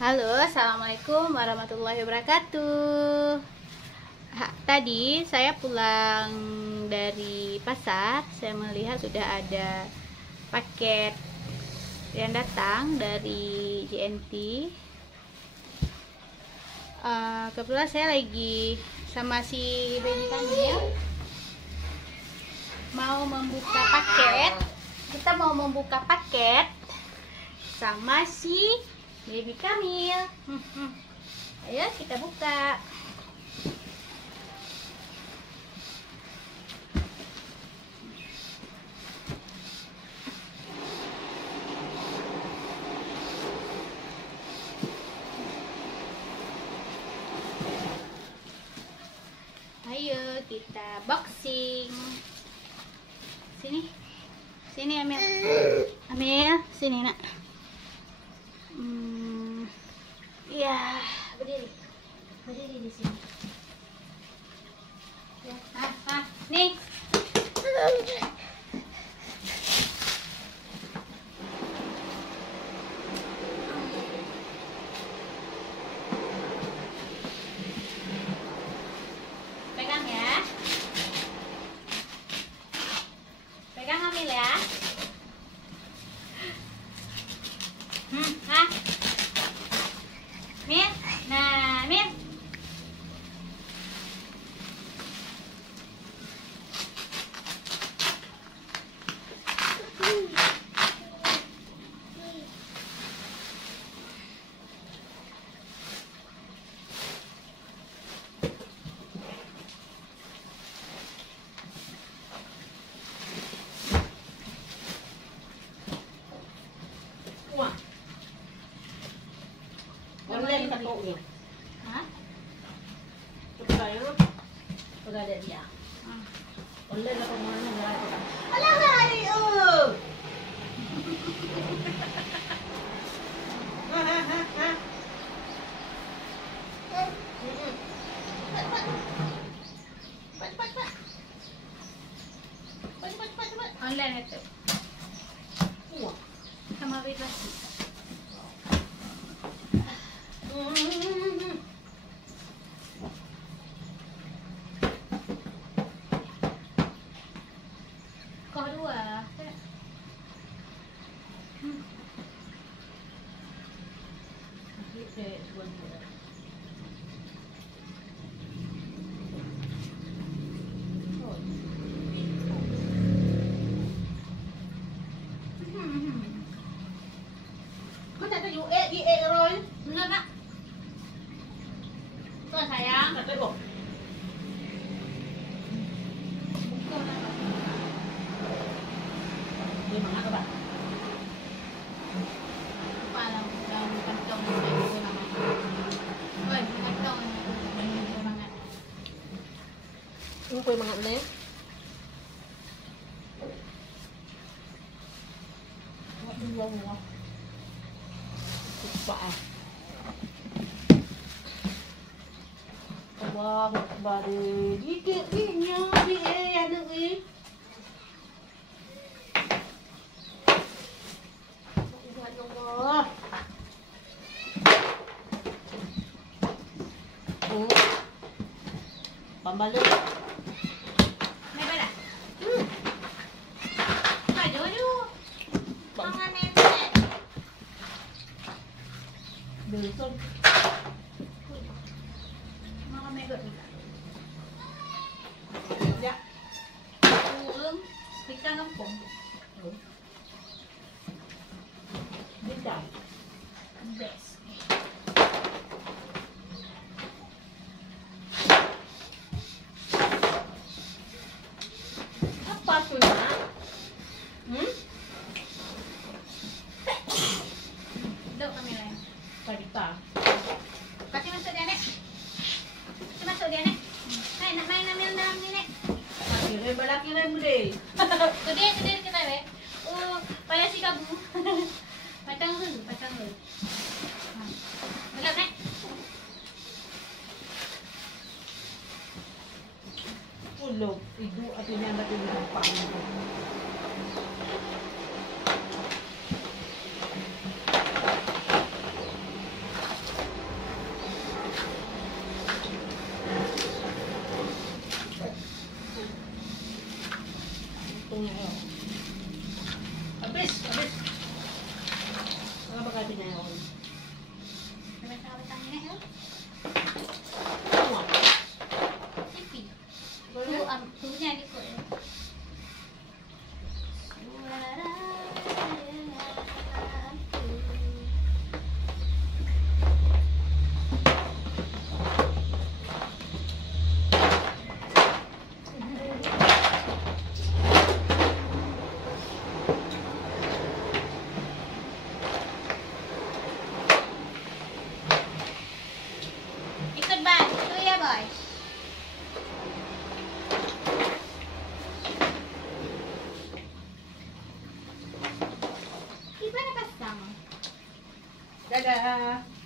Halo, assalamualaikum warahmatullahi wabarakatuh. Tadi saya pulang dari pasar, saya melihat sudah ada paket yang datang dari JNT. Kebetulan saya lagi sama si baby Kamil mau membuka paket. Kita mau membuka paket sama si baby Kamil. Ayo kita buka. Ayo kita boxing. Sini Amil. Amil, sini nak. Ya, berdiri di sini. Ya, nih. Pegang ya. Pegang Amil ya. Mir, nah Mir. Wah. Online ka to eh. Hah? Tayo. Pag ada dia. Online ako mo na gara ka. Ala hari Online itu. Wah. Sama vibrasi. Kau dua. Kau tak tahu roy. Benar nak? Tuh sayang. Tak tahu. Dia mana ka ba? Palang daun kantong itu namanya. Woi, kantong ini banget. Ano po yung mga ano yun? Allahu Akbar. Dikit ni ano eh. Allah. Pambalot. May bala. Aduh. Tangan nenek. Bilson. Mga megot. Ya. Ulang. Kita ngampong. Bisa. Best. Apa tu nak? Dok kami lain. Parita. Kasih masuk dia nek. Kasih masuk dia nek. Hai nak main Amil dalam ni nek. Kira balaki rin mo din. Kedai kita nek. Oh, payah si kabu. Patang dulu. Belok nek. Ulog. Idu at yun natin yung pangit. ngayon. Naman sa tangan na Ano? Sipi. Tunya ni ko eh. Ikut ban, itu ya boy. Di mana pasang? Dadah!